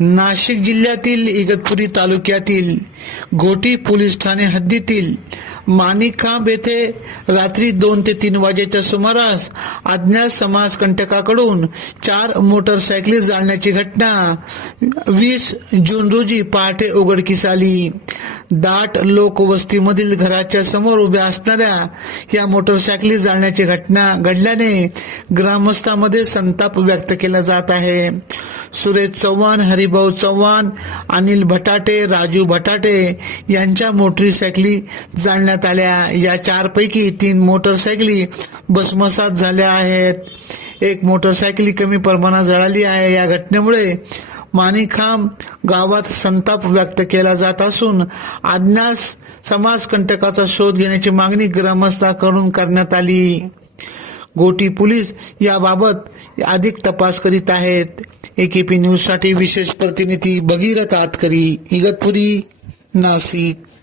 नाशिक जिल्ह्यातील इगतपुरी तालुक्यातील गोटी पोलीस ठाणे हद्दीतील मानिकांब येथे रात्री दोन ते तीन वाजेच्या सुमारास अज्ञात समाजकंटकाकडून चार मोटरसायकली जाळण्याची घटना वीस जून रोजी पहाटे उघडकीस आली. दाट लोकवस्तीमधील घराच्या समोर उभ्या असणाऱ्या या मोटरसायकली जाळण्याची घटना घडल्याने ग्रामस्थांमध्ये संताप व्यक्त केला जात आहे. सुरेश चव्हाण हरिभाऊ चव्हाण अनिल भटाटे राजू भटाटे यांच्या मोटरसायकली जाळण्यात आल्या. या चारपैकी तीन मोटरसायकली भस्मसात झाल्या आहेत. एक मोटरसायकली कमी प्रमाणात जळाली आहे. या घटनेमुळे माणिकखांब गावात संताप व्यक्त केला जात असून अज्ञात समाजकंटकाचा शोध घेण्याची मागणी ग्रामस्थाकडून करण्यात आली. गोटी पोलीस याबाबत अधिक तपास करीत आहेत. एकेपी न्यूजसाठी विशेष प्रतिनिधी भगीरथ आतकरी इगतपुरी नाशिक.